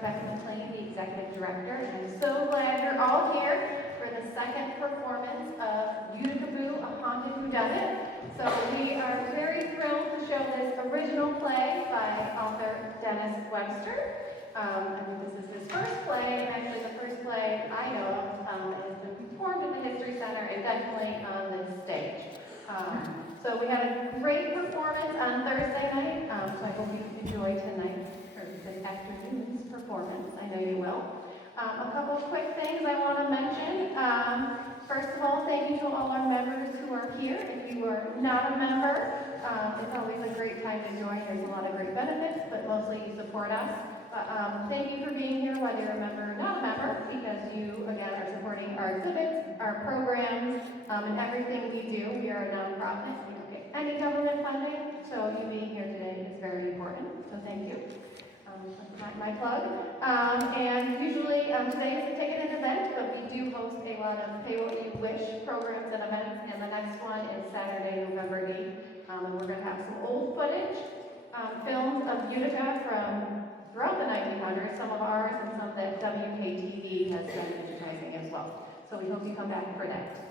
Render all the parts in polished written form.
Rebecca McLean, the Executive Director, and I'm so glad you're all here for the second performance of Utica, A Haunted Dunnit. So we are very thrilled to show this original play by author Dennis Webster. This is his first play, and actually the first play I know of has been performed at the History Center and definitely on this stage. So we had a great performance on Thursday night, so I hope you enjoy tonight, or this afternoon's performance. I know you will. A couple of quick things I want to mention. First of all, thank you to all our members who are here. If you are not a member, it's always a great time to join. There's a lot of great benefits, but mostly you support us. Thank you for being here, whether you're a member or not a member, because you, again, are supporting our exhibits, our programs, and everything we do. We are a nonprofit. We don't get any government funding, so you being here today is very important. So thank you. That's my plug. And usually today is a ticketed event, but we do host a lot of Pay What You Wish programs and events, and the next one is Saturday, November 8th. And we're going to have some old footage, films of Utica from throughout the 1900s, some of ours and some that WKTV has done digitizing as well. So we hope you come back for that.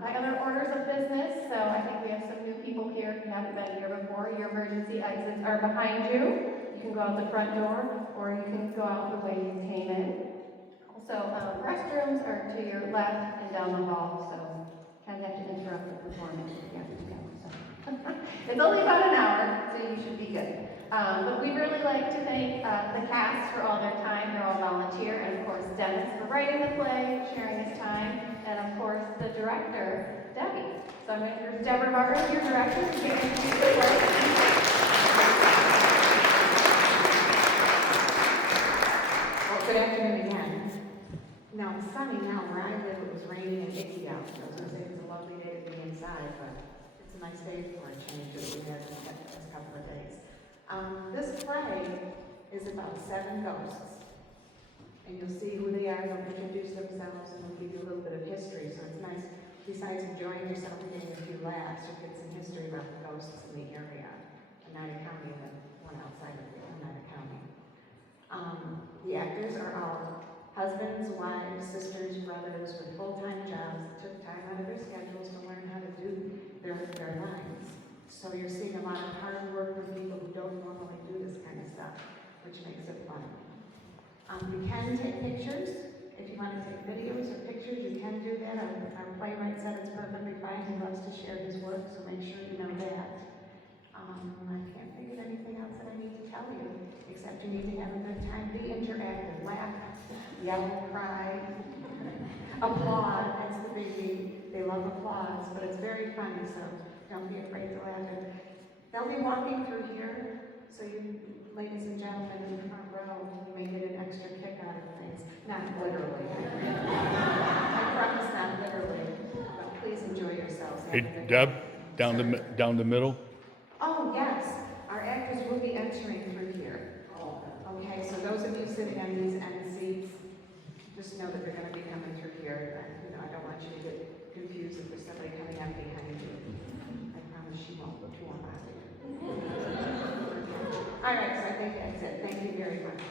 My other orders of business, so I think we have some new people here if you haven't been here before. Your emergency exits are behind you. You can go out the front door, or you can go out the way you came in. Also, restrooms are to your left and down the hall, so kind of have to interrupt the performance if you have to go. So. It's only about an hour, so you should be good. But we'd really like to thank the cast for all their time. They're all volunteer, and of course Dennis for writing the play, sharing his time, and of course the director, Debbie. So I'm going to introduce Deborah Martin, your director, to get into the play. Good afternoon again. Now it's sunny now where I live. It was raining and icky out, so I was going to say it was a lovely day to be inside, but it's a nice day for a change that we had the past couple of days. This play is about 7 ghosts, and you'll see who they are. They'll introduce themselves, and they'll give you a little bit of history. So it's nice, besides enjoying yourself and getting a few laughs, you get some history about the ghosts in the area, Oneida County, and the one outside of Oneida County. The actors are all husbands, wives, sisters, brothers with full-time jobs that took time out of their schedules to learn how to do their lines. So you're seeing a lot of hard work with people who don't normally do this kind of stuff, which makes it fun. You can take pictures. If you want to take videos or pictures, you can do that. Our playwright said it's perfectly fine. He loves to share his work, so make sure you know that. I can't think of anything else that I need to tell you, except you need to have a good time. Be interactive, laugh, yell, cry, applaud. That's the biggie. They love applause, but it's very funny, so don't be afraid to laugh. And they'll be walking through here, so you, ladies and gentlemen in the front row, you may get an extra kick out of things. Not literally. I promise not literally, but please enjoy yourselves. Hey, Deb, down the middle. Oh, yes. Our actors will be entering through here. Okay, so those of you sitting on these end seats, just know that they're going to be coming through here. I don't want you to get confused if there's somebody coming up behind you. I promise she won't look too loud. All right, so I think that's it. Thank you very much.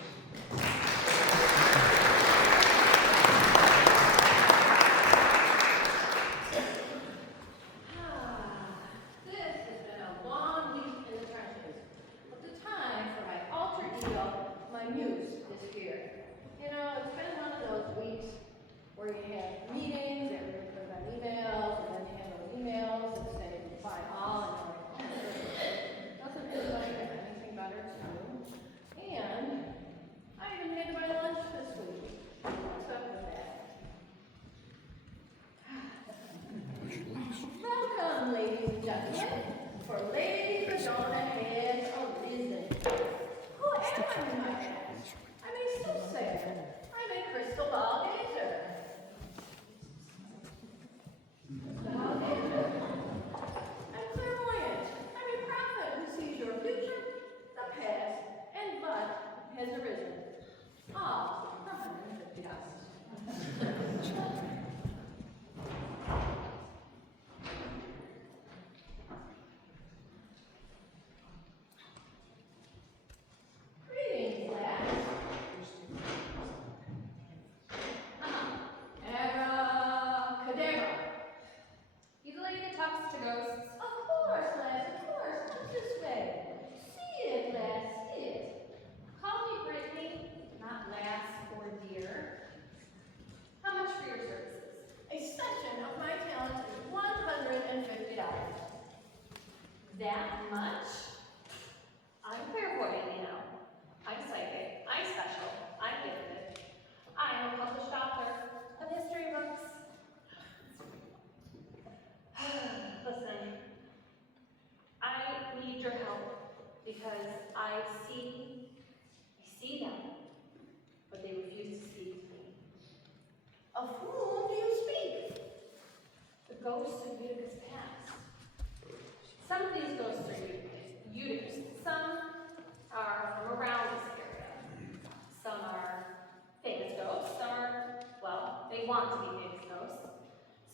they want to be Higgs ghosts.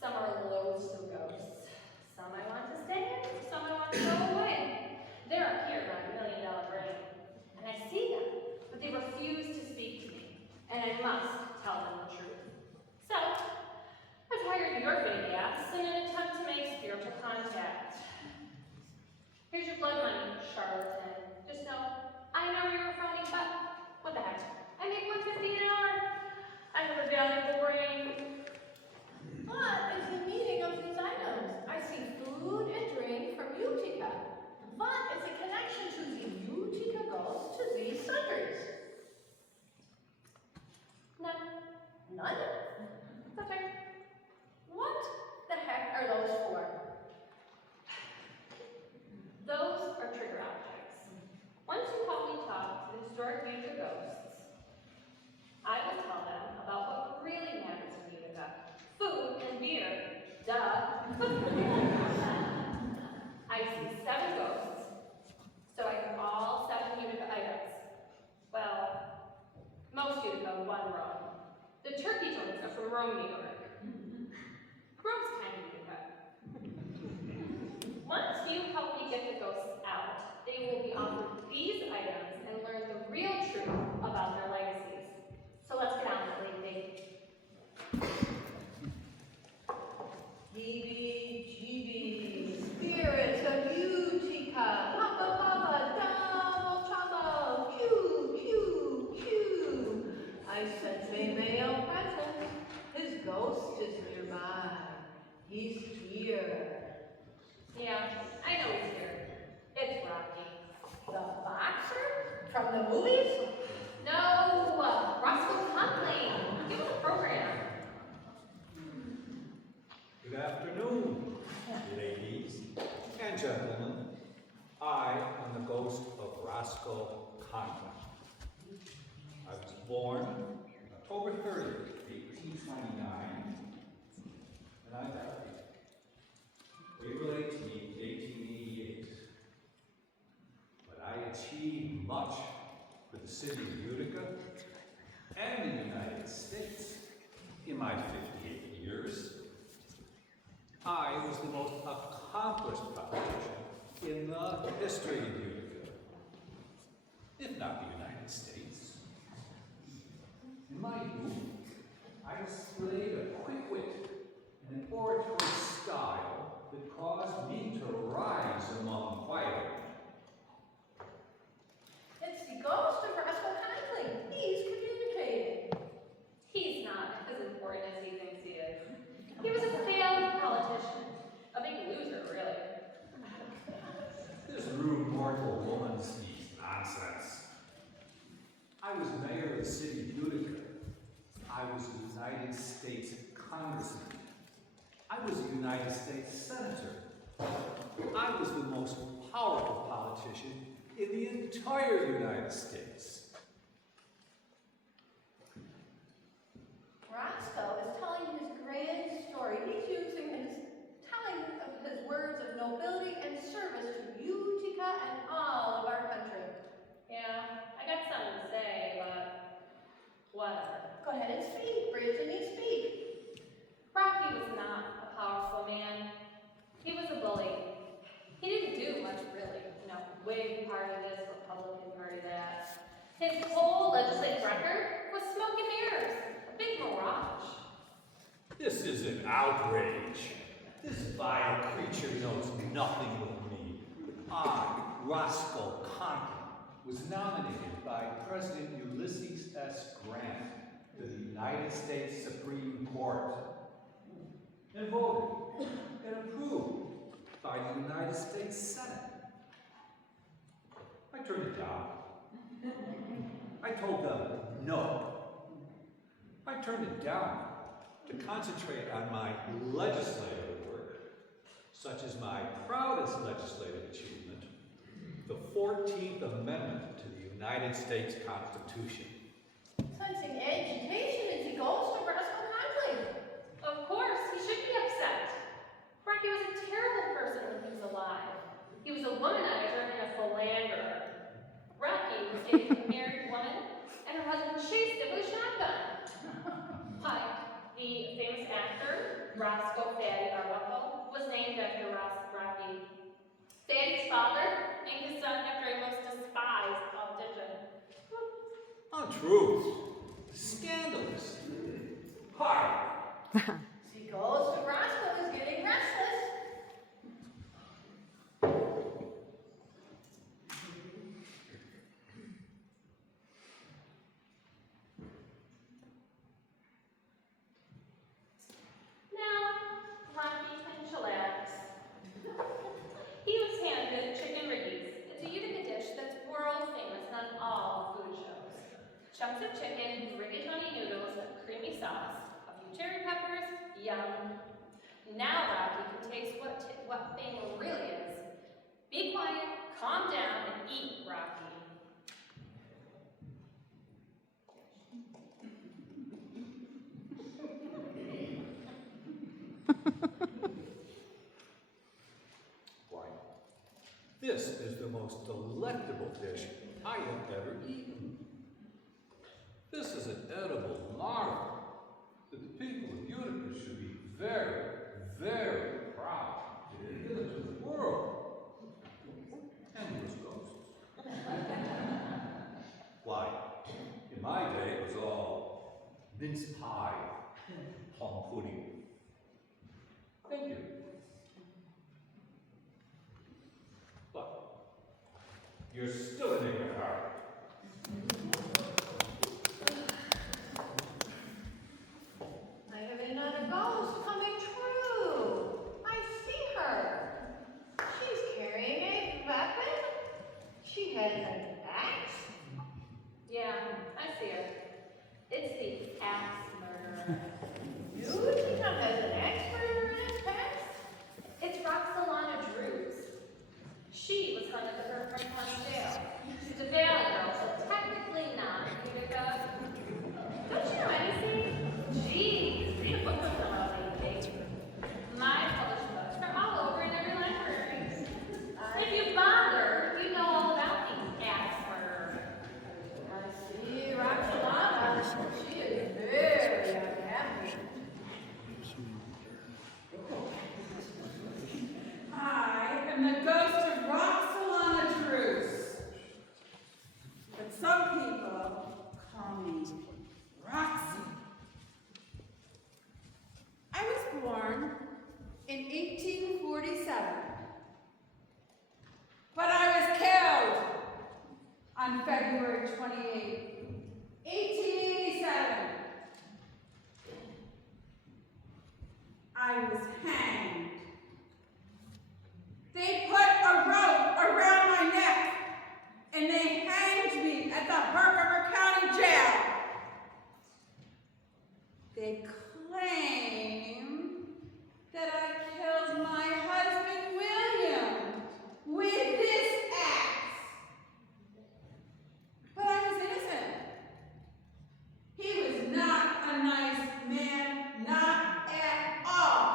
Some are loath to ghosts. Some I want to stay in, some I want to go away. They're up here around $1 million brain, and I see them, but they refuse to speak to me, and I must tell them the truth. So, I've hired your big ass in an attempt to make spiritual contact. Here's your blood money, charlatan. Just know, I know you're a phony, but what the heck? I make $150 an hour. I have a valuable brain. What is the meaning of these items? I see food and drink from Utica. What is the connection to the Utica ghosts to these suckers? None. None? That's right. What the heck are those for? Those are trigger objects. Once you help me talk to the historic Utica ghosts, I will tell them about what really matters in Utica. Food and beer. Duh. I see 7 ghosts, so I have all 7 Utica items. Well, most Utica, 1 Rome. The turkey joints are from Rome, New York. Rome's kind of Utica. Once you help me get the ghosts out, they will be offered these items and learn the real truth about their legacies. So let's get on with it, lady. Heebie-jeebies, spirits of Utica, hubba hubba, double trouble, Q, Q, Q. I sense a male presence, his ghost is nearby, he's here. Yeah, I know he's here. It's Rocky. The boxer? From the movies? No, Roscoe Conklin. Give him a program. Good afternoon, ladies and gentlemen. I am the ghost of Roscoe Conklin. I was born October 30th, 1829, and I died April 18th, 1888. But I achieved much for the city of Utica and the United States in my 58 years. I was the most accomplished politician in the history of Utica, if not the United States. In my youth, I displayed a quick wit and an oratory style that caused me to rise among fighting. It's the ghost of Roscoe Conklin. He's communicating. He's not as important as he thinks he is. He was a failed politician. A big loser, really. This rude mortal woman speaks nonsense. I was mayor of the city of Utica. I was a United States congressman. I was a United States senator. I was the most powerful politician in the entire United States. Roscoe is telling his grand story. He's using telling of his words of nobility and service to Utica and all of our country. Yeah, I got something to say, but whatever. Go ahead and speak, Brittany, speak. Rocky was not a powerful man. He was a bully. He didn't do much, really. Whig party this, Republican party that. His whole legislative record was smoke and mirrors, a big mirage. This is an outrage. This vile creature knows nothing of me. I, Roscoe Conklin, was nominated by President Ulysses S. Grant to the United States Supreme Court and voted and approved by the United States Senate. I turned it down. I told them no. I turned it down to concentrate on my legislative work, such as my proudest legislative achievement, the 14th Amendment to the United States Constitution. Sensing agitation is the ghost of Roscoe Conklin. Of course, he should be upset. Rocky was a terrible person when he was alive. He was a womanizer and a philanderer. Rocky was getting a married woman, and her husband chased him with a shotgun. Why, The famous actor, Roscoe Fatty Arbuckle, was named after Rocky. Fatty's father named his son after a most despised politician. Untruth. Scandalous. Hard. See, Ghost of Roscoe is getting restless. Now, Rocky can chillax. He was handed chicken riggies. It's a Utica dish that's world famous on all food shows. Chunks of chicken, rigatoni noodles, creamy sauce, a few cherry peppers, yum. Now Rocky can taste what fame really is. Be quiet, calm down, and eat, Rocky. Why, this is the most delectable dish I have ever eaten. This is an edible marvel that the people of Utica should be very, very proud to give it to the world. And those ghosts. Why, in my day it was all mince pie, plum pudding. Thank you. But you're still in your heart. I have another ghost coming true. I see her. She's carrying a weapon. She has an axe. Yeah, I see her. It's the axe murderer. Utica has an axe murderer in its past. It's Roxalana Drews. She was hung at the Burbank jail. She's a valley girl, so technically not in Utica. Don't you know anything? Jeez, read a book on them, Kate. My published books are all over in every library. If you bother, you know all about the axe murderer. I see Roxalana. She is very unhappy. I am the ghost of Roxalana Drews, but some people call me Roxy. I was born in 1847, but I was killed on February 28, 1887. I was hanged. They put a rope around my neck and they hanged me at the Herkimer County Jail. They claim that I killed my husband William with this axe. But I was innocent. He was not a nice man, not at all.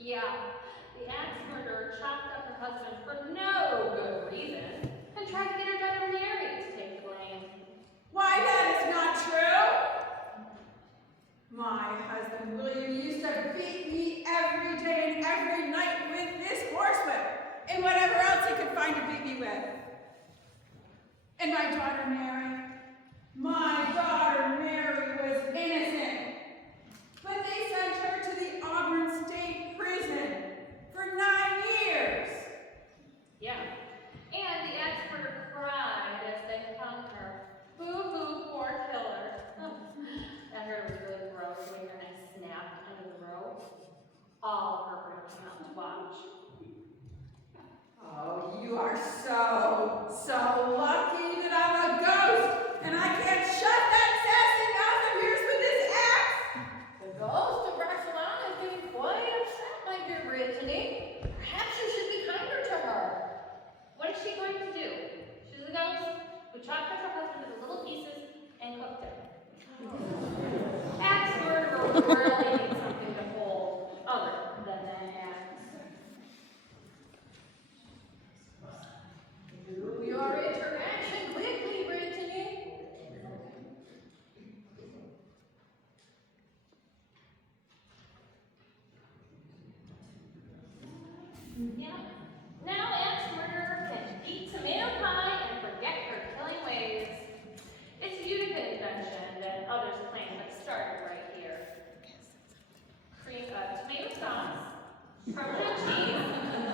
Yeah, the axe murderer chopped up her husband for no good reason and tried to get her daughter Mary to take the blame. Why, that is not true. My husband William used to beat me every day and every night with this horsewhip and whatever else he could find to beat me with. And my daughter Mary was innocent. But they sent her to the Auburn State Prison for 9 years. Yeah, and the axe murderer cried as they hung her. Boo-hoo, poor killer. That hurt was really gross when her neck snapped under the rope. All of her came out to watch. Oh, you are so lucky that I'm a ghost and I can't shut Yeah. Now axe murderer can eat tomato pie and forget her killing ways. It's a Utica invention that others claim, but it started right here. Tomato sauce, Parmesan cheese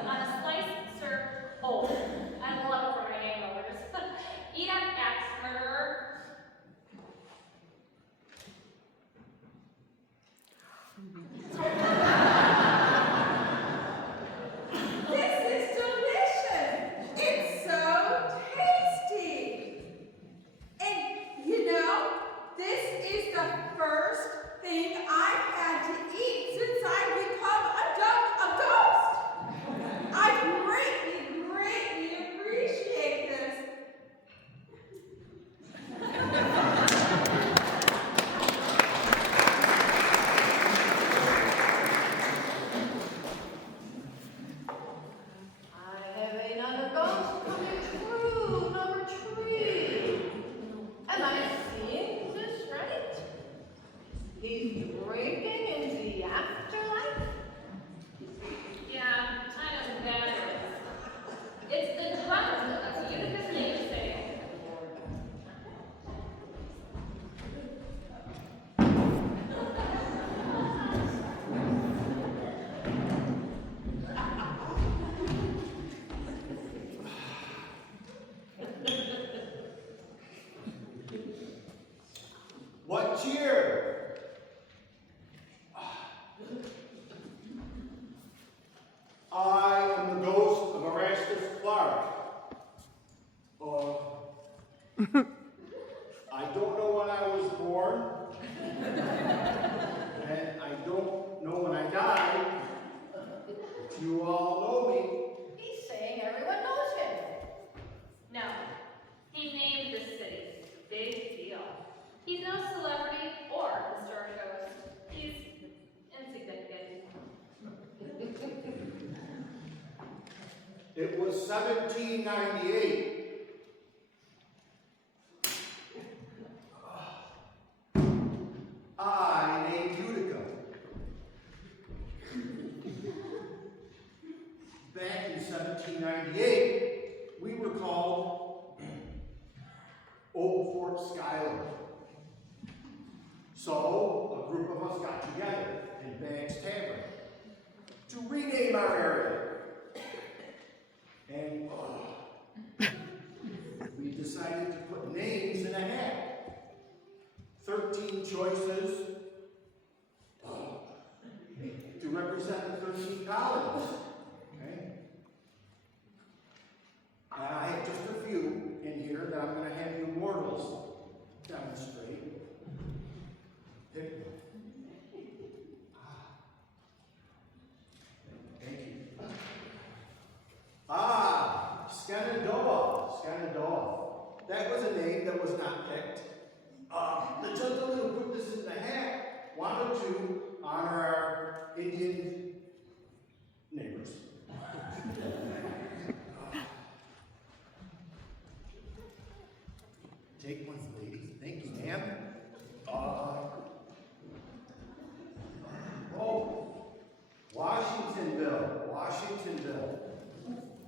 on a sliced served whole. I love it for my hangovers. Eat up, axe murderer. This is delicious. It's so tasty. And you know, this is the first thing I've had to eat since I've become a ghost. I greatly, greatly appreciate this. I have another ghost coming through number 3. Am I seeing this right? He's breaking into the afterlife? Yeah, I know who that is. It's the Dunnit of Utica's namesake. What cheer? I am the ghost of Erastus Clark. I don't know when I was born, and I don't know when I died. But you all know me. He's saying everyone knows him. No, he named the city. Big deal. He's no celebrity or historic ghost. He's insignificant. It was 1798. I named Utica. Back in 1798, we were called Old Fort Schuyler. So, a group of us got together in Bag's Tavern to rename our area. And we decided to put names in a hat. 13 choices to represent the 13 colonies. Okay? I have just a few in here that I'm going to have you mortals demonstrate. Pick one. Thank you. Shenandoah. That was a name that was not picked. The gentleman who put this in the hat wanted to honor our Indian neighbors. Take one, lady. Thank you, ma'am. Washingtonville.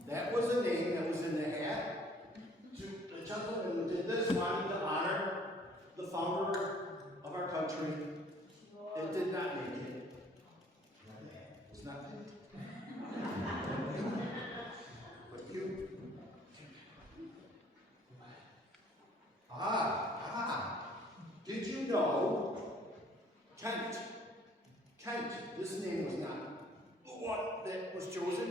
That was a name that was in the hat. The gentleman who did this wanted to honor the founder of our country. It did not make it. It's not it. But you. Did you know Kent, this name was not the one that was chosen,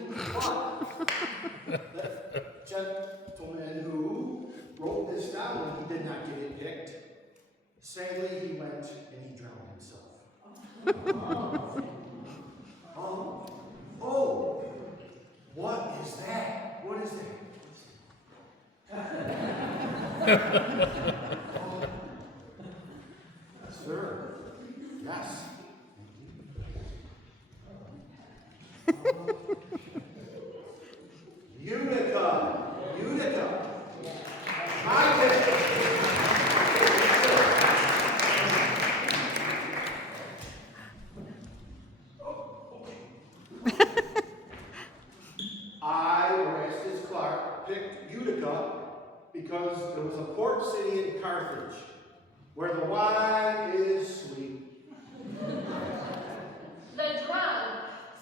but the gentleman who wrote this down, he did not get it picked. Sadly, he went and he drowned himself. What is that? What is that? Sir, yes. Utica. My pick. because it was a port city in Carthage, where the wine is sweet. The drunk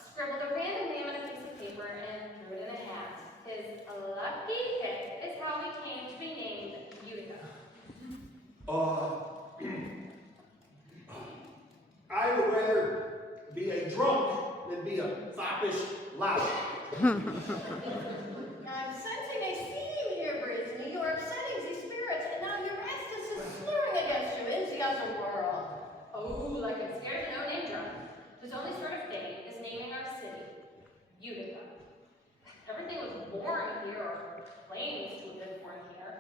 scribbled a random name on a piece of paper and threw it in a hat. His lucky pick is how he came to be named Utica. I would rather be a drunk than be a foppish lout. I'm sensing a theme here, Brittany. You're upsetting the spirits, and now your Estes is slurring against you in the other world. Oh, like I'm scared of no name drunk, whose only sort of fate is naming our city, Utica. Everything was born here, or claims to have been born here.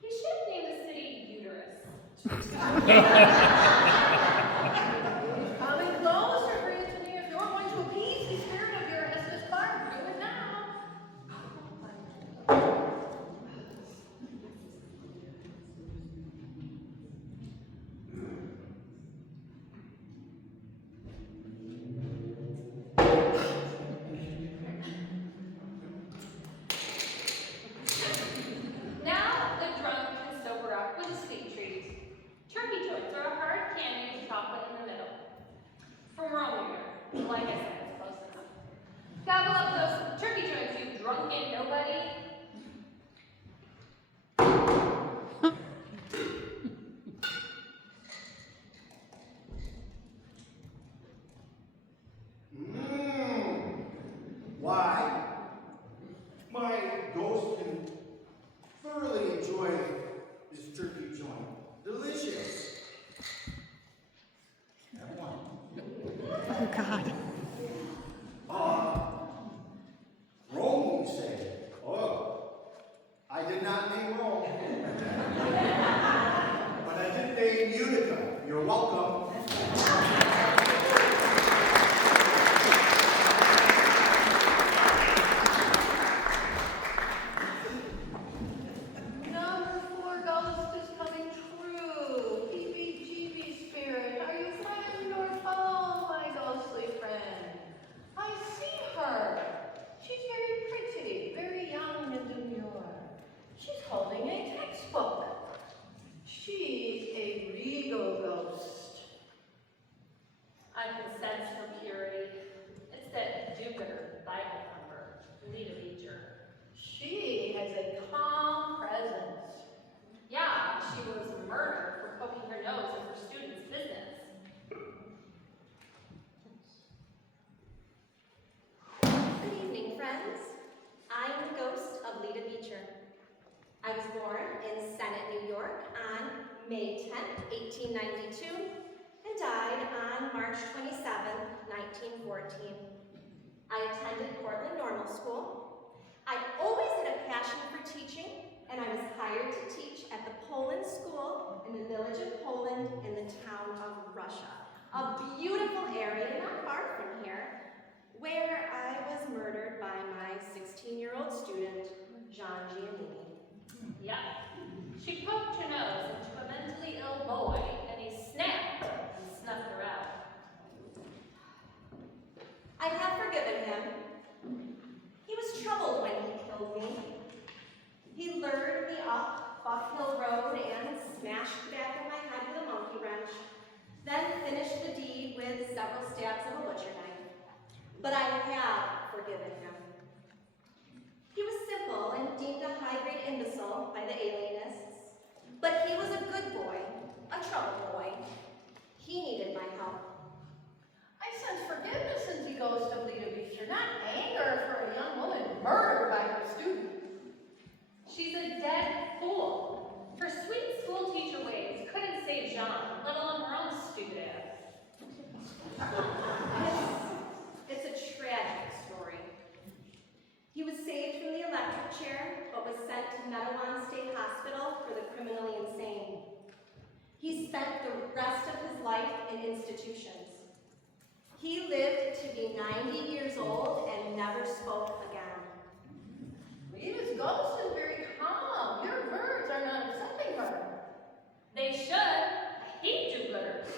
He should name the city Uterus. Coming closer, Brittany. If you're going to appease the spirit of your Estes Park, do it now. Now the drunk can sober up with a sweet treat. Turkey joints are a hard candy with chocolate in the middle. From Rome, like I said, it's close enough. Gobble up those turkey joints, you drunken nobody. Why? My ghost can thoroughly enjoy this turkey joint. Delicious. Have one. Oh, God. Rome, you say? Oh, I did not name Rome. But I did name Utica. You're welcome. Number 4 ghost is coming true. PBGB spirit, are you friend or foe, my ghostly friend? I see her. She's very pretty, very young and demure. She's holding a textbook. She's a regal ghost. I can sense her purity. It's that do-gooder Bible thumper, Lita Beecher. She has a calm presence. Yeah, she was murdered for poking her nose in her students' business. Good evening, friends. I'm the ghost of Lita Beecher. I was born in Senate, New York on May 10th, 1892, and died on March 27th, 1914. I attended Portland Normal School. I always had a passion for teaching, and I was hired to teach at the Poland School in the village of Poland in the town of Russia, a beautiful area not far from here, where I was murdered by my 16-year-old student, Jean Giannini. Yep. She poked her nose into a mentally ill boy, and he snapped and snuffed her out. I have forgiven him. He was troubled when he killed me. He lured me up Buck Hill Road and smashed the back of my head with a monkey wrench, then finished the deed with several stabs of a butcher knife. But I have forgiven him. He was simple and deemed a high-grade imbecile by the alienists, but he was a good boy, a trouble boy. He needed my help. I sense forgiveness in the ghost of Lita Beecher, not anger for a young woman murdered by her student. She's a dead fool. Her sweet school teacher ways couldn't save Jean, let alone her own stupid ass. It's a tragic story. He was saved from the electric chair, but was sent to Metawan State Hospital for the criminally insane. He spent the rest of his life in institutions. He lived to be 90 years old and never spoke again. Lita's ghost is very calm. Your words are not upsetting her. They should. I hate do-gooders.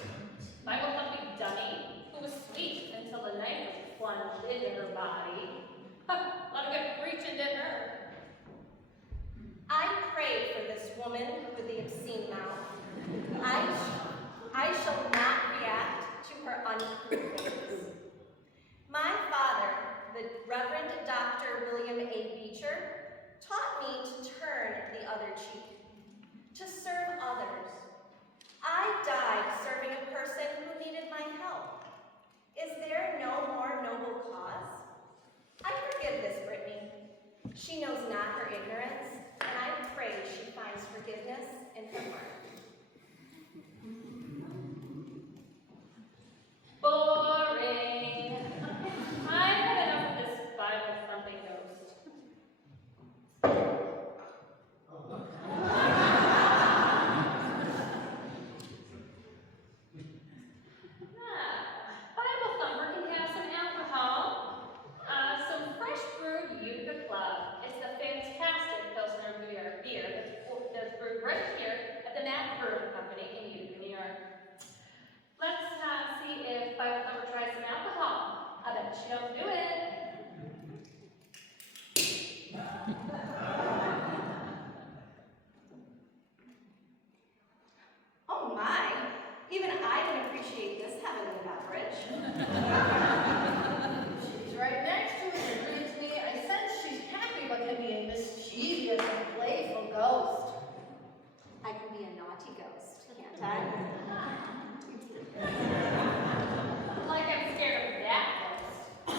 Bible-thumping dummy, who was sweet until the knife was plunged into her body. A lot of good preaching didn't hurt. I woman with the obscene mouth. I shall not react to her uncouth ways. My father, the Reverend Dr. William A. Beecher, taught me to turn the other cheek, to serve others. I died serving a person who needed my help. Is there no more noble cause? I forgive this Brittany. She knows not her ignorance, and I pray she finds forgiveness in her heart. Boring. I've had enough of this Bible thumping ghost. Bible thumper can have some alcohol, some fresh brewed Utica Club. It's the fantastic Pilsner beer that's brewed right here at the Matt Brewing Company in Utica, New York. Let's see if Bible thumper tries some alcohol. I bet she don't do it. Oh my, even I can appreciate this heavenly beverage. She's right next to us and greets me. I sense she's happy but can be a mischievous and playful ghost. I can be a naughty ghost, can't I? Like I'm scared of that ghost.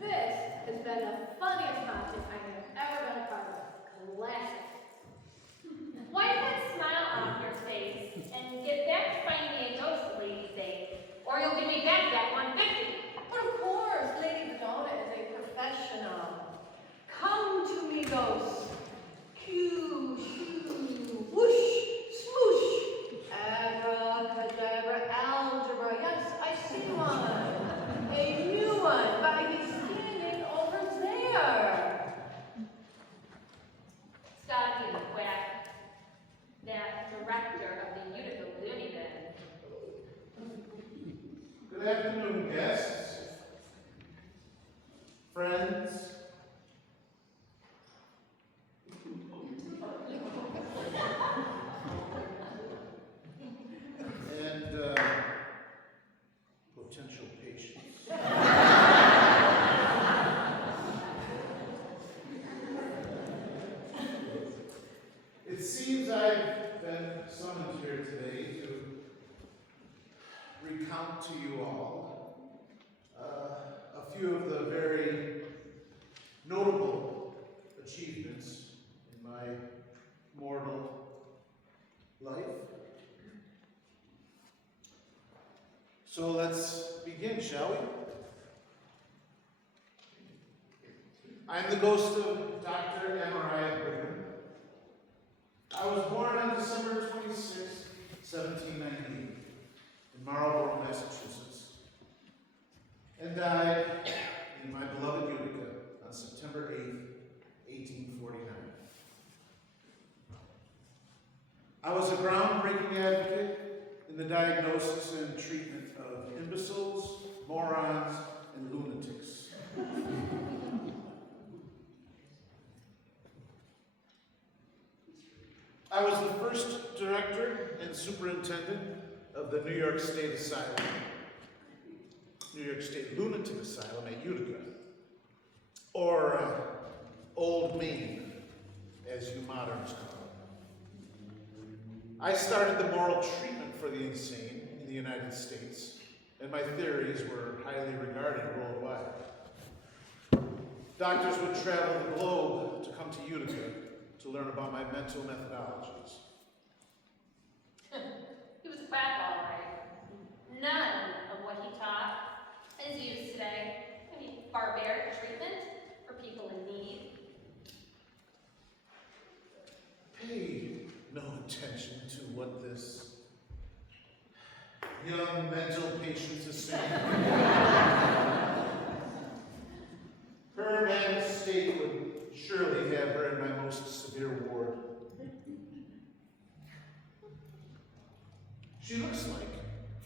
This has been the funniest haunting I have ever been a part of. Classic. Wipe that smile off your face and get back to finding me a ghost, Lady Faith, or you'll give me back that 150. But of course, Lady Dunnit is a professional. Come to me, ghosts. Cue, shoo, whoosh, smoosh. Abracadabra, algebra. Yes, I see one. A new one. By he's standing over there. It's gotta be the quack, that director of the Utica Looney Bin. Good afternoon, guests, friends, and potential patients. It seems I've been summoned here today to recount to you all a few of the very notable achievements in my mortal life. So let's begin, shall we? I'm the ghost of Dr. Amariah Brigham. I was born on December 26, 1798, in Marlborough, Massachusetts, and died in my beloved Utica on September 8, 1849. I was a groundbreaking advocate in the diagnosis and treatment of imbeciles, morons, and lunatics. I was the first director and superintendent of the New York State Asylum, New York State Lunatic Asylum at Utica, or Old Main, as you moderns call it. I started the moral treatment for the insane in the United States, and my theories were highly regarded worldwide. Doctors would travel the globe to come to Utica to learn about my mental methodologies. He was a quack, all right. None of what he taught is used today. Any barbaric treatment for people in need. Pay no attention to what this young mental patient is saying. Her mental state would surely have her in my most severe ward. She looks like,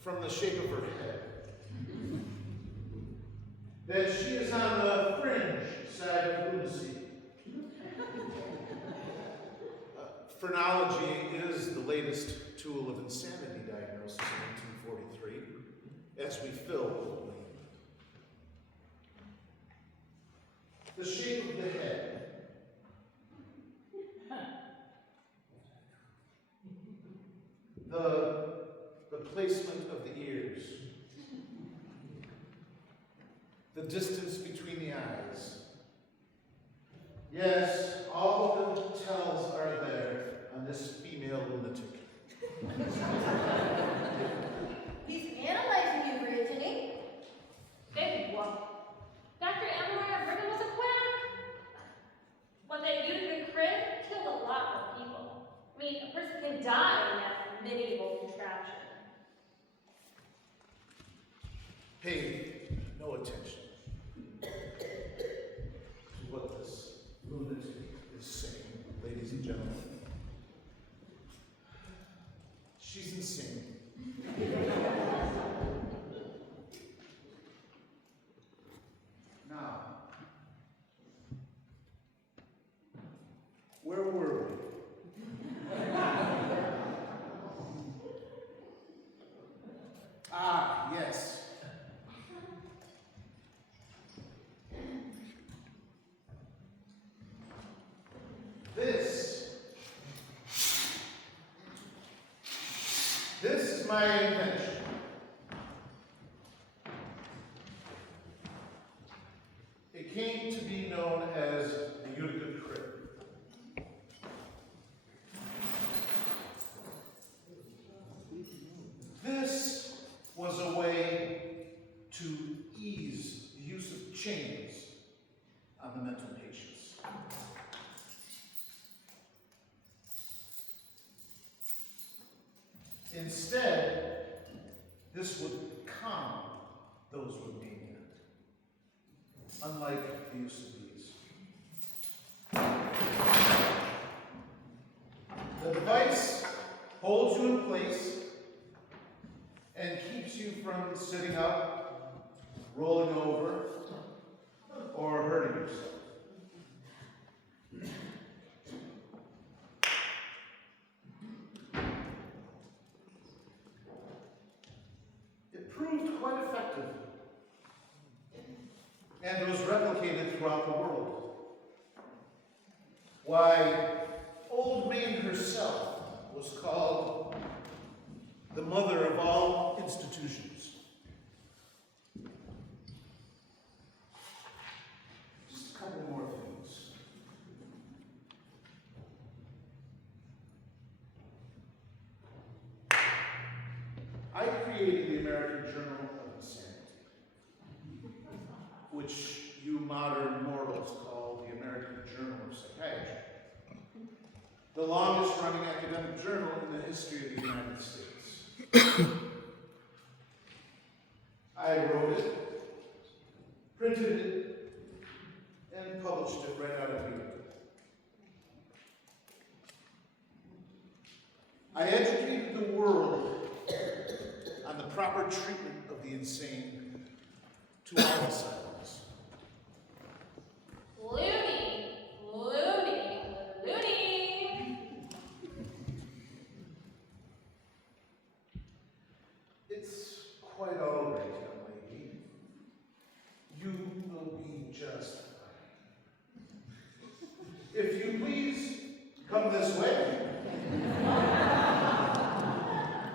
from the shape of her head, that she is on the fringe side of lunacy. Phrenology is the latest tool of insanity diagnosis in 1943, as we fill Old Main. The shape of the head. The placement of the ears. The distance between the eyes. Yes, all the tells are there on this female lunatic. He's analyzing you, Brittany. Big whoop. Dr. Amber Brigham was a quack. What that Utica crib killed a lot more people. I mean, a person can die in that medieval contraption. Pay no attention to what this lunatic is saying, ladies and gentlemen. She's insane. Now, where were we? Ah, yes. This is my invention. It came to be known as the Utica crib. This was a way to ease the use of chains on the mental patients. Instead, this would calm those with mania, unlike the use of these. The device holds you in place and keeps you from sitting up, rolling over, or hurting yourself. It proved quite effective and was replicated throughout the world. Why, Old Maid herself was called the mother of all institutions. Just a couple more things. I created the American Journal of Insanity, which you modern mortals call the American Journal of Psychiatry, the longest running academic journal in the history of the United States. I wrote it, printed it, and published it right out of Utica. I educated the world on the proper treatment of the insane to all asylums. Loony, loony, loony. It's quite all right, young lady. You will be just fine. If you please come this way,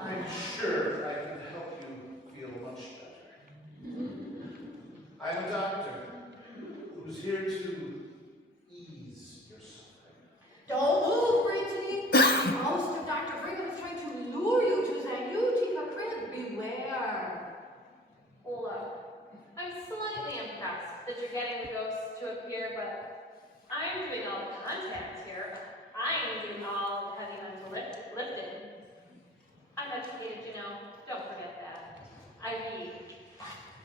I'm sure I can help you feel much better. I'm a doctor who's here to ease your suffering. Don't move, Brittany. Most of Dr. Brigham is trying to lure you to the Utica crib. Beware. Hold up. I'm slightly impressed that you're getting the ghosts to appear, but I'm doing all the contacts here. I'm doing all the heavy mental lifting. I'm educated, you know. Don't forget that. I read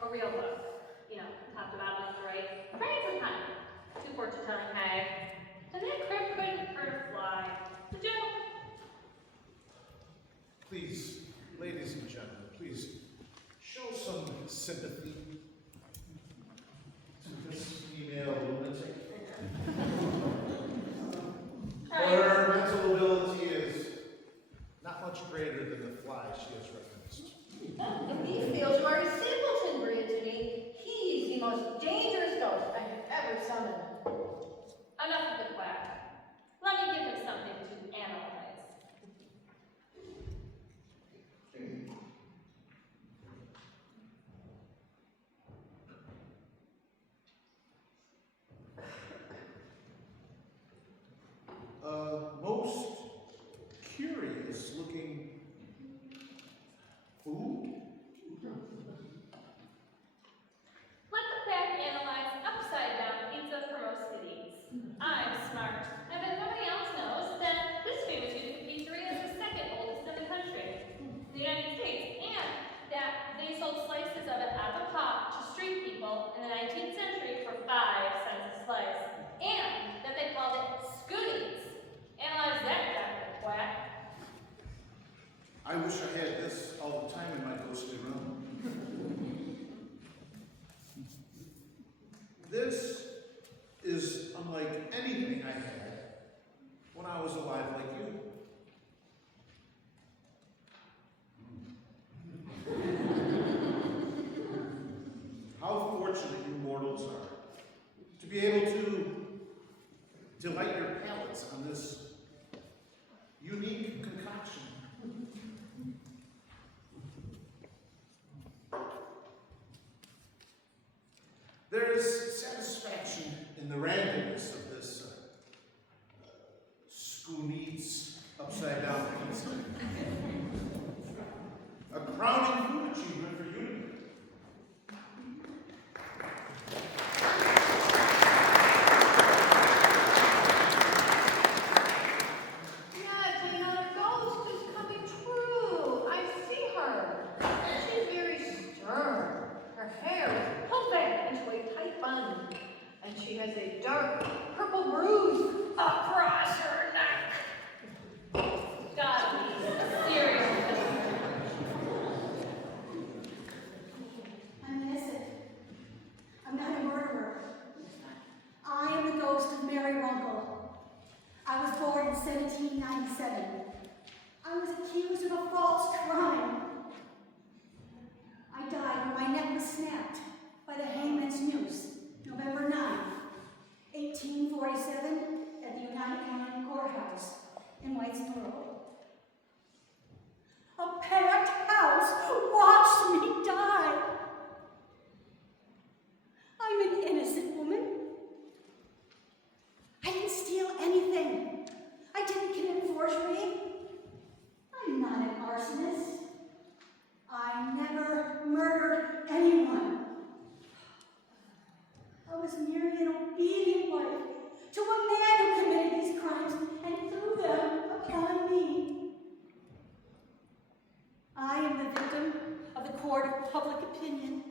a real book. You know, top to bottom, left to right. Right sometime. Too fortune telling, hey. And that crib couldn't hurt a fly. The joke. Please, ladies and gentlemen, please show some sympathy to this female lunatic. Her mental ability greater than the fly she has referenced. He feels you are a simpleton, Brittany. He's the most dangerous ghost I have ever summoned. Enough of the quack. Let me give him something to analyze. Most curious looking food? Let the quack analyze upside-down pizza for most cities. I'm smart. I bet nobody else knows that this famous Utica pizzeria is the second oldest in the country, the United States, and that they sold slices of it out of a pot to street people in the 19th century for 5 cents a slice, and that they called it scooties. Analyze that, Dr. Quack. I wish I had this all the time in my ghostly room. This is unlike anything I had when I was alive like you. How fortunate you mortals are to be able to delight your palates on this unique concoction. There is satisfaction in the randomness of this Schoonitz upside down pizza. A crowning food achievement for you. Yes, another ghost is coming true. I see her. She's very stern. Her hair is pulled back into a tight bun, and she has a dark purple bruise across her neck. God, a serial killer. I'm innocent. I'm not a murderer. I am the ghost of Mary Runkle. I was born in 1797. I was accused of a false crime. I died when my neck was snapped by the hangman's noose, November 9, 1847, at the Oneida County courthouse in Whitesboro. A packed house watched me die. I'm an innocent woman. I didn't steal anything. I didn't commit forgery. I'm not an arsonist. I never murdered anyone. I was merely an obedient wife to a man who committed these crimes and threw them upon me. I am the victim of the court of public opinion.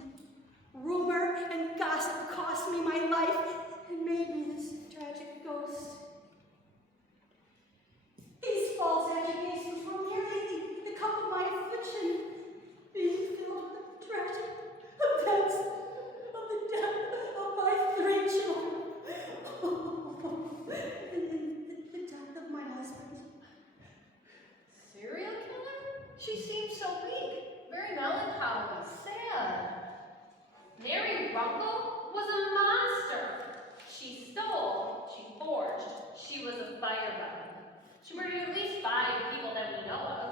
Rumor and gossip cost me my life and made me this tragic ghost. These false accusations were merely the cup of my affliction, being filled with the tragic events of the death of my 3 children and the death of my husband. Serial killer? She seems so weak, very melancholy, sad. Mary Runkle was a monster. She stole, she forged, she was a firebug. She murdered at least 5 people that we know of.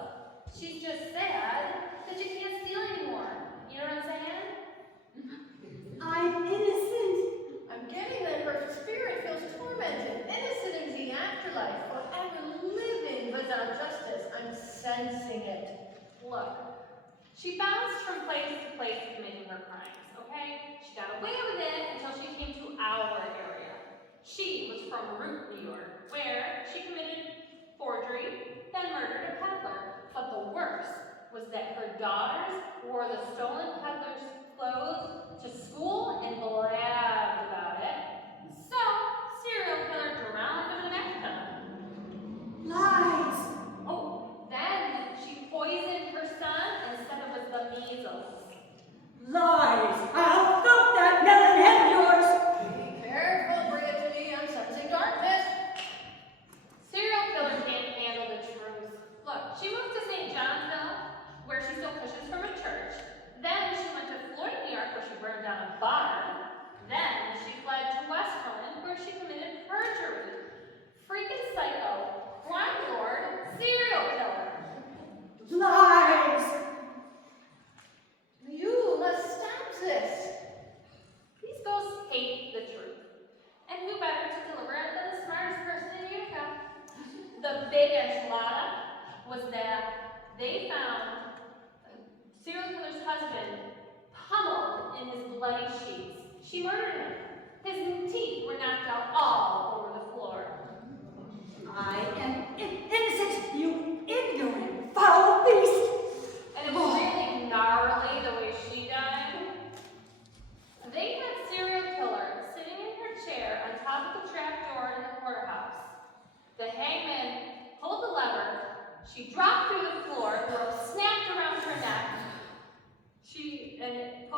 She's just sad that you can't steal anymore. You know what I'm saying? I'm innocent. I'm getting that her spirit feels tormented, innocent in the afterlife, forever living without justice. I'm sensing it. Look, she bounced from place to place committing her crimes, okay? She got away with it until she came to our area. She was from Root, New York, where she committed forgery, then murdered a peddler. But the worst was that her daughters wore the stolen peddler's clothes to school and blabbed about it. So, serial killer drowned in a bathtub. Lies. Oh, then she poisoned her son and said it was the measles. Lies. I'll thump that melon head of yours. Be careful, Brittany. I'm sensing darkness. Serial killers can't handle the truth. Look, she moved to St. John enchilada was that they found a serial killer's husband pummeled in his bloody sheets. She murdered him. His teeth were knocked out all over the floor. I am innocent, you ignorant, foul beast! And it was really gnarly the way she died. They had serial killer sitting in her chair on top of the trap door in the courthouse. The hangman pulled the lever. She dropped through the floor. The rope snapped around her neck. And it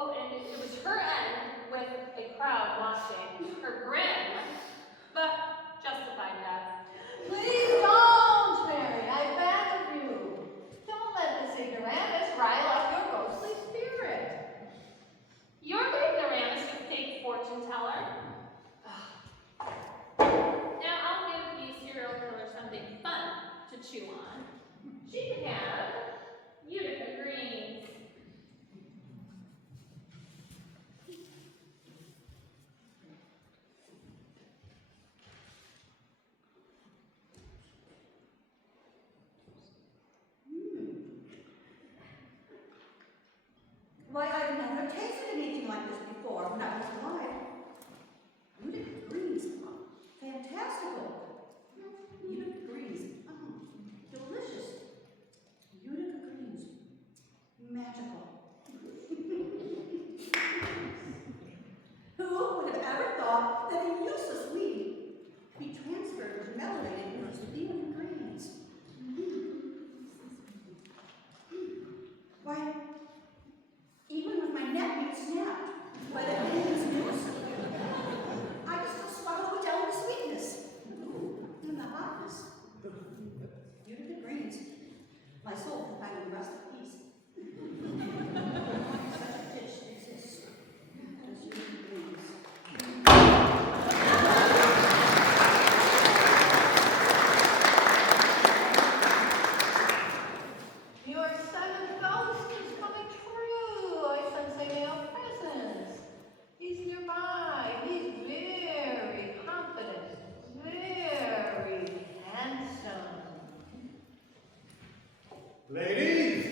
was her end with a crowd watching. Her grim, but justified death. Please don't, Mary, I beg of you. Don't let this ignoramus rile up your ghostly spirit. You're the ignoramus, you fake fortune teller. Now I'll give the serial killer something fun to chew on. She can have Utica greens. Why, I've never tasted anything like this before, and that was why. Utica greens, fantastical. Utica greens, delicious. Utica greens, magical. Who would have ever thought that a useless weed could be transferred with melanated into Utica greens? Why, even with my neck being snapped by the hangman's noose, I can still swallow it down with sweetness and the hotness. Utica greens, my soul can finally rest at peace. Such a dish exists as Utica greens. Your silent ghost is coming true. I sense a male presence. He's nearby. He's very confident, very handsome. Ladies,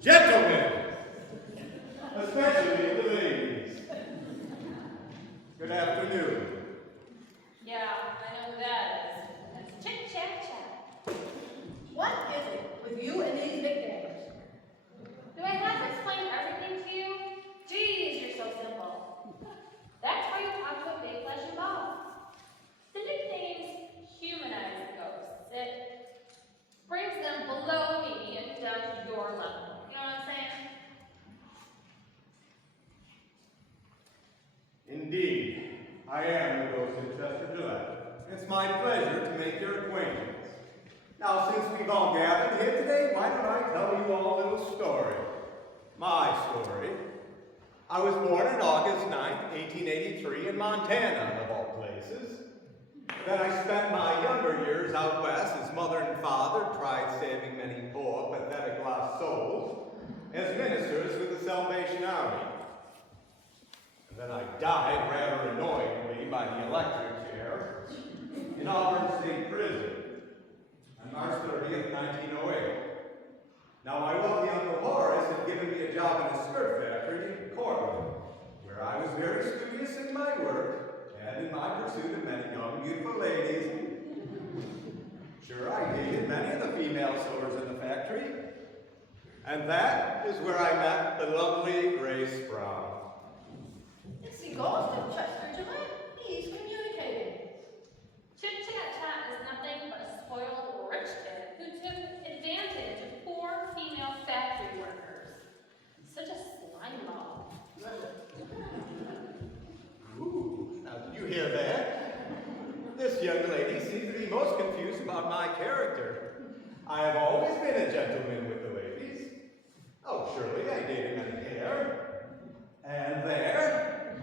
gentlemen, especially the ladies, good afternoon. Yeah, I know who that is. That's Chit Chat Chat. What is it with you and these nicknames? Do I have to explain everything to you? Geez, you're so simple. That's why you talk about big flesh and bones. The nicknames humanize the ghosts. It brings them below me and down to your level. You know what I'm saying? Indeed, I am the ghost of Chester Dunnit. It's my pleasure to make your acquaintance. Now, since we've all gathered here today, why don't I tell you all a little story? My story. I was born on August 9th, 1883 in Montana, of all places. Then I spent my younger years out west as mother and father tried saving many poor, pathetic lost souls as ministers with the Salvation Army. And then I died rather annoyingly by the electric chair in Auburn State Prison on March 30th, 1908. Now, my wealthy Uncle Horace had given me a job in a skirt factory in Cortland, where I was very studious in my work and in my pursuit of many young, beautiful ladies. Sure, I dated many of the female sewers in the factory, and that is where I met the lovely Grace Brown. It's the ghost of Chester Dunnit. He's communicating. Chit Chat Chat is nothing but a spoiled rich kid who took advantage of poor female factory workers. Such a slime ball. Ooh, now did you hear that? This young lady seems to be most confused about my character. I have always been a gentleman with the ladies. Oh, surely I dated many here and there.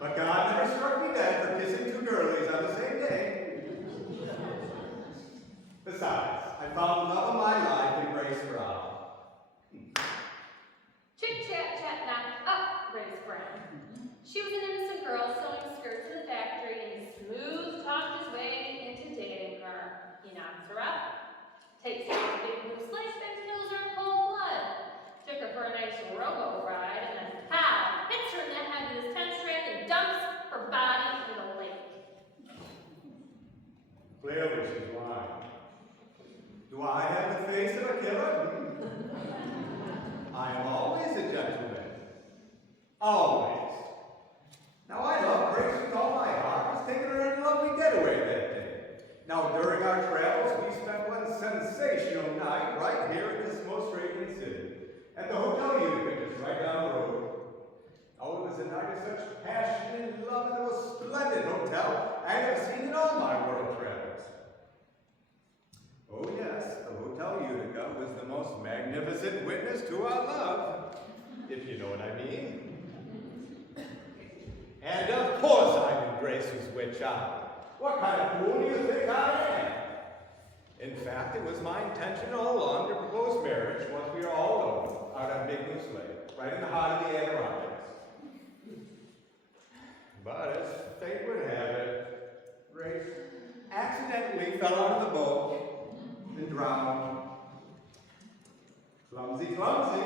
But God never struck me dead for kissing two girlies on the same day. Besides, I found the love of my life in Grace Brown. Chit Chat Chat knocked up Grace Brown. She was an innocent girl sewing skirts in the factory, and he smooth talked his way into dating her. He knocks her up, Takes her to the big blue slice and kills her in cold blood. Took her for a nice robo ride and then pow, hits her in the head with his 10-strand and dumps her body in the lake. Clearly she's lying. Do I have the face of a killer? I am always a gentleman. Always. Now I love Grace with all my heart. I was taking her on a lovely getaway that day. Now during our travels, we spent one sensational night right here in this most radiant city. At the Hotel Utica, just right down the road. Oh, it was a night of such passion and love in the most splendid hotel I have seen in all my world travels. Oh yes, the Hotel Utica was the most magnificent witness to our love, if you know what I mean. And of course I'm in Grace's witch hour. What kind of fool do you think I am? In fact, it was my intention all along to propose marriage once we are all alone out on Big Moose Lake, right in the heart of the Adirondacks. But as fate would have it, Grace accidentally fell out of the boat and drowned. Clumsy, clumsy.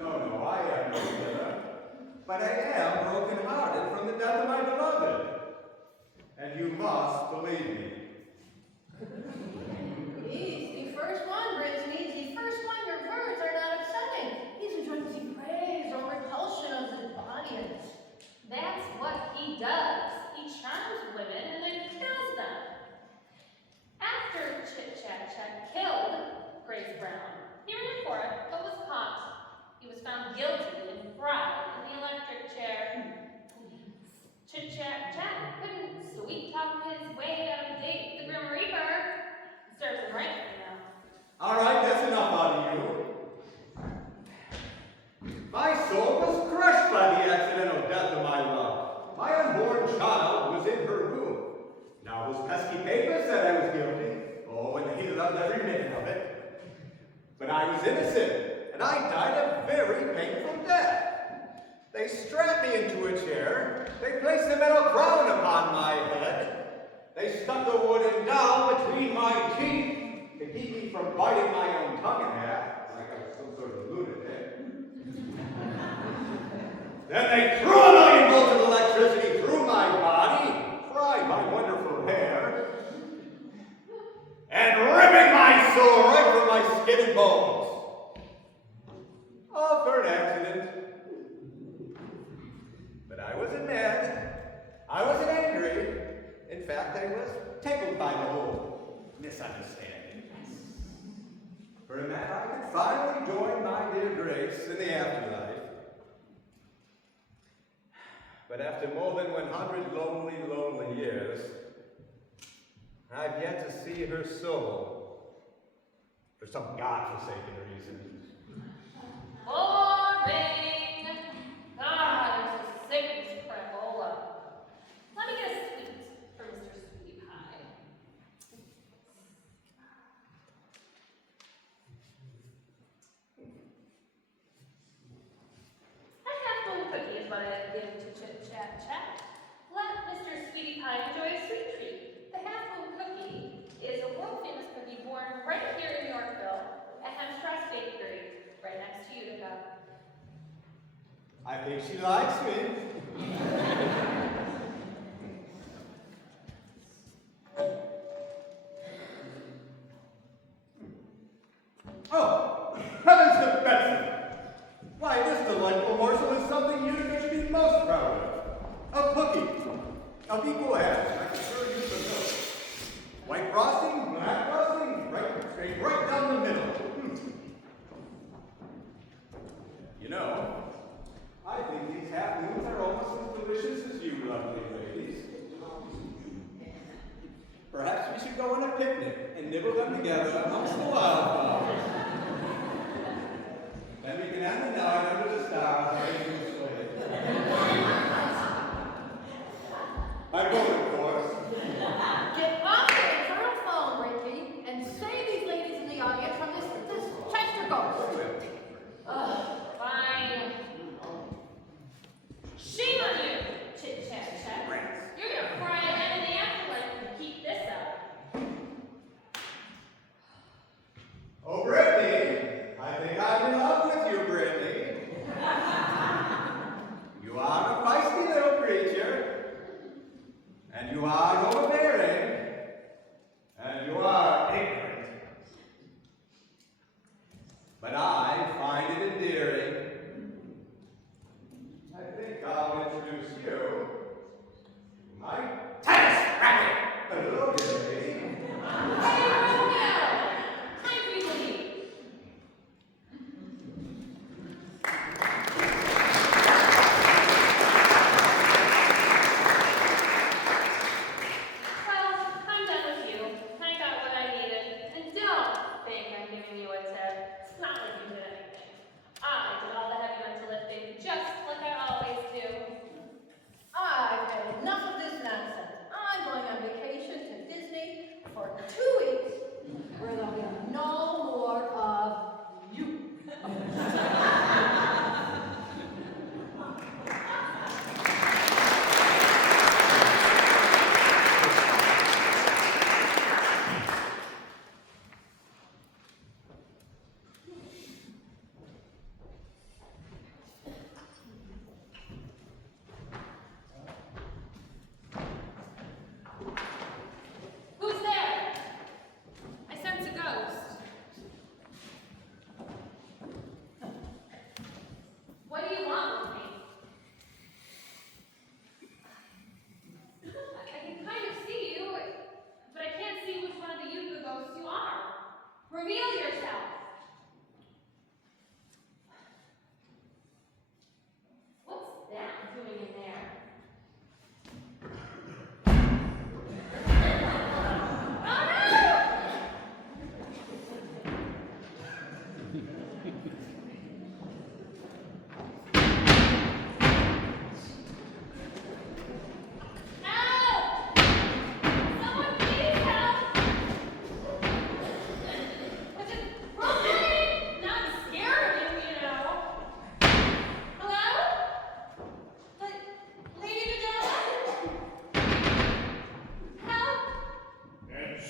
No, I am no killer. But I am broken-hearted from the death of my beloved. And you must believe me. He's the first one, Brittany. The first one, your words are not upsetting. He's enjoying the praise or repulsion of the audience. That's what he does. He charms women and then kills them. After Chit-Chat-Chat killed Grace Brown, he ran for it, but was caught. He was found guilty and fried in the electric chair. Chit-Chat-Chat couldn't sweet-talk his way out of a date with the Grim Reaper. Serves him right now. All right, that's enough out of you. My soul was crushed by the accidental death of my love. My unborn child was in her womb. Now those pesky papers said I was guilty. Oh, and they loved every minute of it. But I was innocent, and I died a very painful death. They strapped me into a chair. They placed a metal crown upon my head. They stuck a wooden dowel between my teeth to keep me from biting my own tongue in half, like I was some sort of lunatic. Then they threw a million bolts of electricity through my body, fried my wonderful hair, and ripping my soul right from my skin and bones. All for an accident. But I wasn't mad. I wasn't angry. In fact, I was tickled by the whole misunderstanding. For in that I could finally join my dear Grace in the afterlife. But after more than 100 lonely, lonely years, I've yet to see her soul for some godforsaken reason. Boring! God, I'm so sick of this crapola. Let me get a sweet for Mr. Sweetie Pie. A half-moon cookie is what I give to Chit-Chat-Chat. Let Mr. Sweetie Pie enjoy a sweet treat. The half-moon cookie is a world-famous cookie born right here in Yorkville at Hemstrass Bakery, right next to Utica. I think she likes me. Oh, heavens to Betsy! Why, this delightful morsel is something Utica should be most proud of. A cookie of equal halves. I can sure use the milk. White frosting, black frosting, right down the middle. You know, I think these half-moons are almost as delicious as you lovely ladies. Perhaps we should go on a picnic and nibble them together amongst the wildflowers. Then we can end the night under the stars. I vote, of course. Get off the infernal phone, Ricky, and save these ladies in the audience from this Chester ghost. Fine. Shame on you, Chit-Chat-Chat. You're gonna cry again in the afterlife.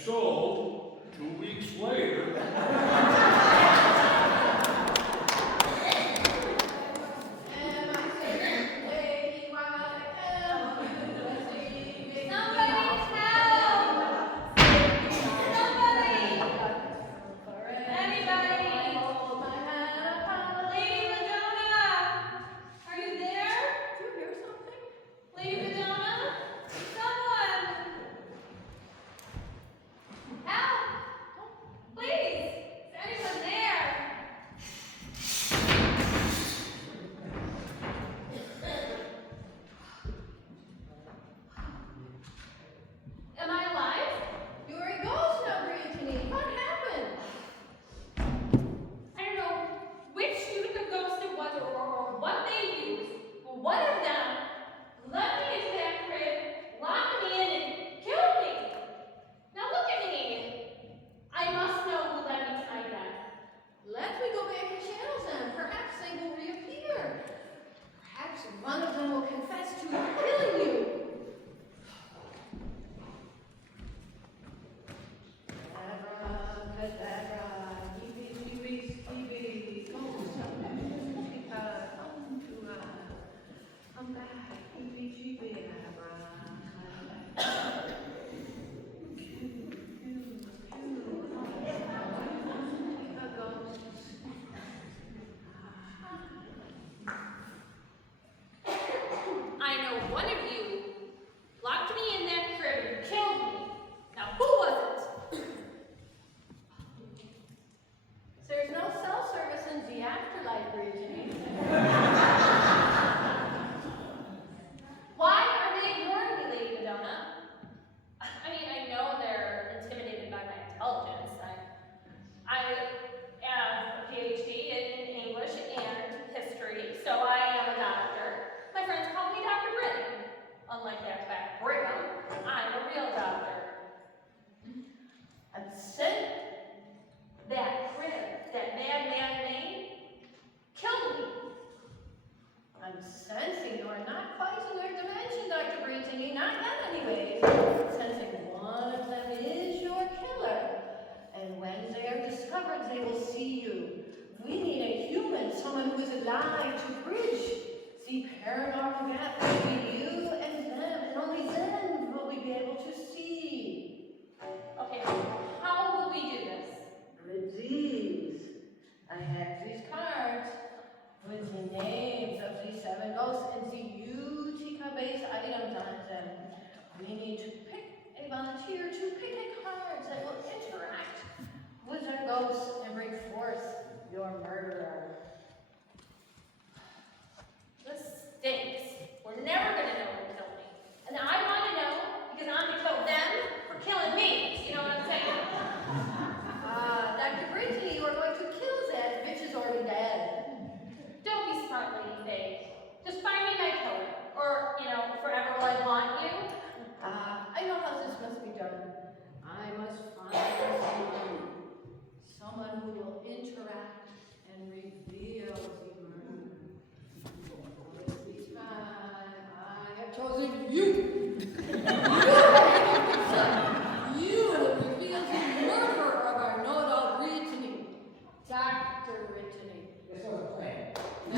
so, 2 weeks later, Am I saying, lady, why am I receiving Somebody help! Somebody! Anybody? hold my hand upon Lady Madonna! Are you there? Do you hear something? Lady Madonna? Someone! Help! Please! Is anyone there? Am I alive? You're a ghost now, Brittany. What happened? I don't know which Utica ghost it was or what they used, but one of them let me into that crib, locked me in, and killed me. Now look at me. I must know who led me to my death. Let me go back in channels then. Perhaps they will reappear. Perhaps one of them will confess to killing you. Abracadabra, heebie-jeebies, Utica, Utica, I'm back, heebie-jeebies, I know one of you locked me in that crib and killed me. Now who was it? There's no cell service in the afterlife, Brittany. Why are they ignoring me, Lady Madonna? I mean, I know they're intimidated by my intelligence. I have a PhD in English and history, so I am a doctor. My friends call me Dr. Britain. Unlike that fat Brigham, I'm a real doctor. I'm sick. That crib, that madman Maine, killed me. I'm sensing you are not quite in their dimension, Dr. Brittany. Not yet, anyways. Sensing one of them is your killer. And when they are discovered, they will see you. We need a human, someone who is alive to bridge the paranormal gap between you and them. And only then will we be able to see. Okay, how will we do this? With these, I have these cards with the names of the 7 ghosts and the Utica-based items on them. We need to pick a volunteer to pick a card that will interact with our ghosts and bring forth your murderer. This stinks. We're never gonna know who killed me. And I wanna know because I'm gonna kill them for killing me. You know what I'm saying? Dr. Brittany, you are going to kill that bitch is already dead. Don't be smart, Lady Faye. Just find me my killer. Or, forever will I haunt you. I know how this must be done. I must find someone who will interact and reveal the murder. This time I have chosen you. You will reveal the murderer of our know-it-all Brittany, Dr. Brittany. This was a plan. I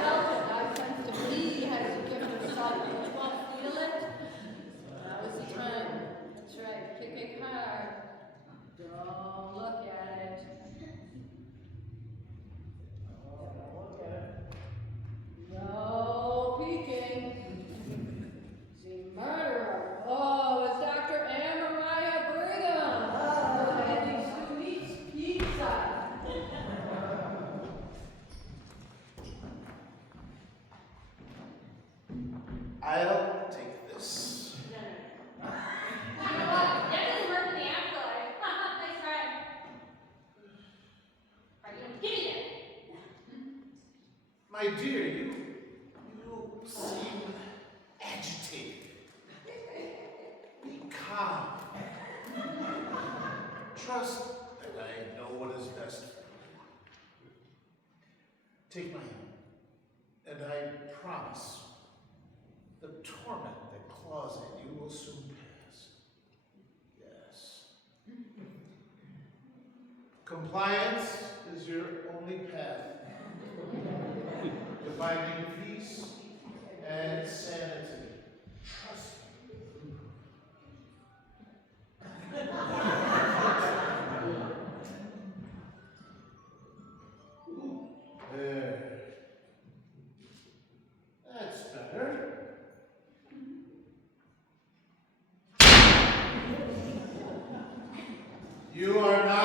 felt it. I sensed it. He has a gift of sight. You won't feel it. Now is the time. That's right. Pick a card. Don't look at it. No peeking. The murderer. Oh, it's Dr. Mariah Brigham. Oh, and who eats pizza. I'll take this. You know what? That doesn't work in the afterlife. Nice try. Alright, give me that. My dear, you seem agitated. Be calm. Trust that I know what is best for you. Take my hand, and I promise the torment that claws at you will soon pass. Compliance is your only path to finding peace and sanity. Trust me. There. That's better. You are not